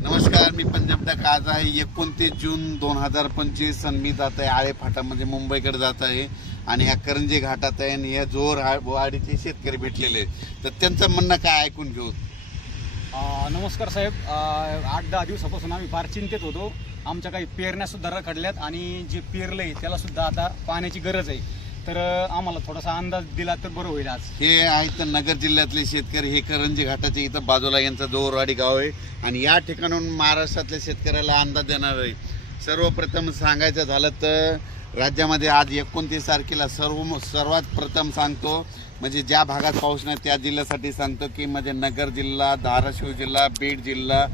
नमस्कार मी पंजाबटक आज आहे. एकोणतीस जून दोन हजार पंचवीस आणि मी जात आहे. आळे फाटामध्ये मुंबईकडे जात आहे आणि ह्या करंजी घाटात आहे आणि या जोर वाडीचे शेतकरी भेटलेले आहेत. तर त्यांचं म्हणणं काय ऐकून घेऊ? नमस्कार साहेब. आठ दहा दिवसापासून आम्ही फार चिंतेत होतो. आमच्या काही पेरण्यासुद्धा रखडल्यात आणि जे पेरलंय आहे त्यालासुद्धा आता पाण्याची गरज आहे. तर आम्हाला थोडासा अंदाज दिला तर बरं होईल आज. हे आहेत नगर जिल्ह्यातले शेतकरी. हे करंजी घाटाचे इथं बाजूला यांचं जोरवाडी गाव आहे. आणि या ठिकाणाहून महाराष्ट्रातल्या शेतकऱ्याला अंदाज देणार आहे. सर्वप्रथम सांगायचं झालं तर राज्यामध्ये आज एकोणतीस तारखेला सर्व सर्वात प्रथम सांगतो म्हणजे ज्या भागात पाऊस नाही त्या जिल्ह्यासाठी सांगतो की म्हणजे नगर जिल्हा धाराशिव जिल्हा बीड जिल्हा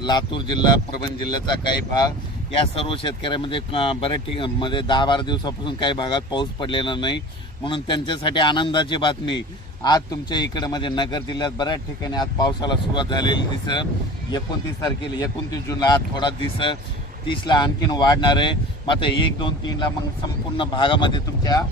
लातूर जिल्हा परभणी जिल्ह्याचा काही भाग या सर्व शेतकऱ्यामध्ये बऱ्याच ठिकमध्ये दहा बारा दिवसापासून काही भागात पाऊस पडलेला नाही. म्हणून त्यांच्यासाठी आनंदाची बातमी आज तुमच्या इकडे म्हणजे नगर जिल्ह्यात बऱ्याच ठिकाणी आज पावसाला सुरुवात झालेली दिसं. एकोणतीस तारखेला एकोणतीस जूनला आज थोडा दिसं. तीसला आणखीन वाढणार आहे. मात्र एक दोन तीनला मग संपूर्ण भागामध्ये तुमच्या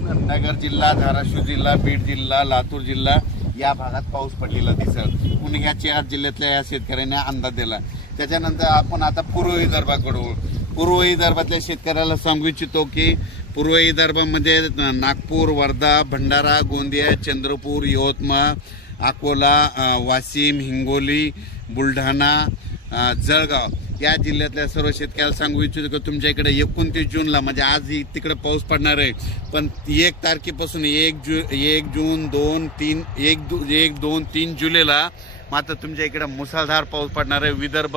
नगर जिल्हा धाराशिव जिल्हा बीड जिल्हा लातूर जिल्हा या भागात पाऊस पडलेला दिसत म्हणून ह्या चार जिल्ह्यातल्या या शेतकऱ्यांनी अंदाज दिला. त्याच्यानंतर आपण आता पूर्व विदर्भाकडे पूर्व विदर्भातल्या शेतकऱ्याला सांगू इच्छितो की पूर्व विदर्भामध्ये नागपूर वर्धा भंडारा गोंदिया चंद्रपूर यवतमाळ अकोला वाशिम हिंगोली बुलढाणा जळगाव. या जिल्ह्यातल्या सर्व शेतकऱ्याला सांगू इच्छितो की तुमच्या इकडे एकोणतीस जूनला म्हणजे आज तिकडे पाऊस पडणार आहे. पण एक तारखेपासून एक जू एक जून दोन तीन एक दो एक दोन तीन जुलैला मात्र तुमच्या इकडे मुसळधार पाऊस पडणार आहे. विदर्भ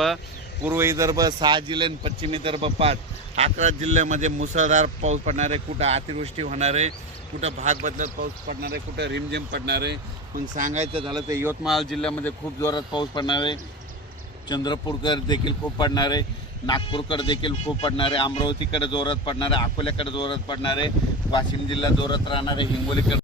पूर्व विदर्भ सहा जिल्हे आणि पश्चिम विदर्भ पाच. अकरा जिल्ह्यामध्ये मुसळधार पाऊस पडणार आहे. कुठं अतिवृष्टी होणार आहे कुठं भाग बदलत पाऊस पडणार आहे कुठं रिमझिम पडणार आहे. पण सांगायचं झालं तर यवतमाळ जिल्ह्यामध्ये खूप जोरात पाऊस पडणार आहे. चंद्रपूरकर देखील खूप पडणार आहे. नागपूरकडे देखील खूप पडणार आहे. अमरावतीकडे जोरात पडणार आहे. अकोल्याकडे जोरात पडणार आहे. वाशिम जिल्हा जोरात राहणार आहे. हिंगोलीकडे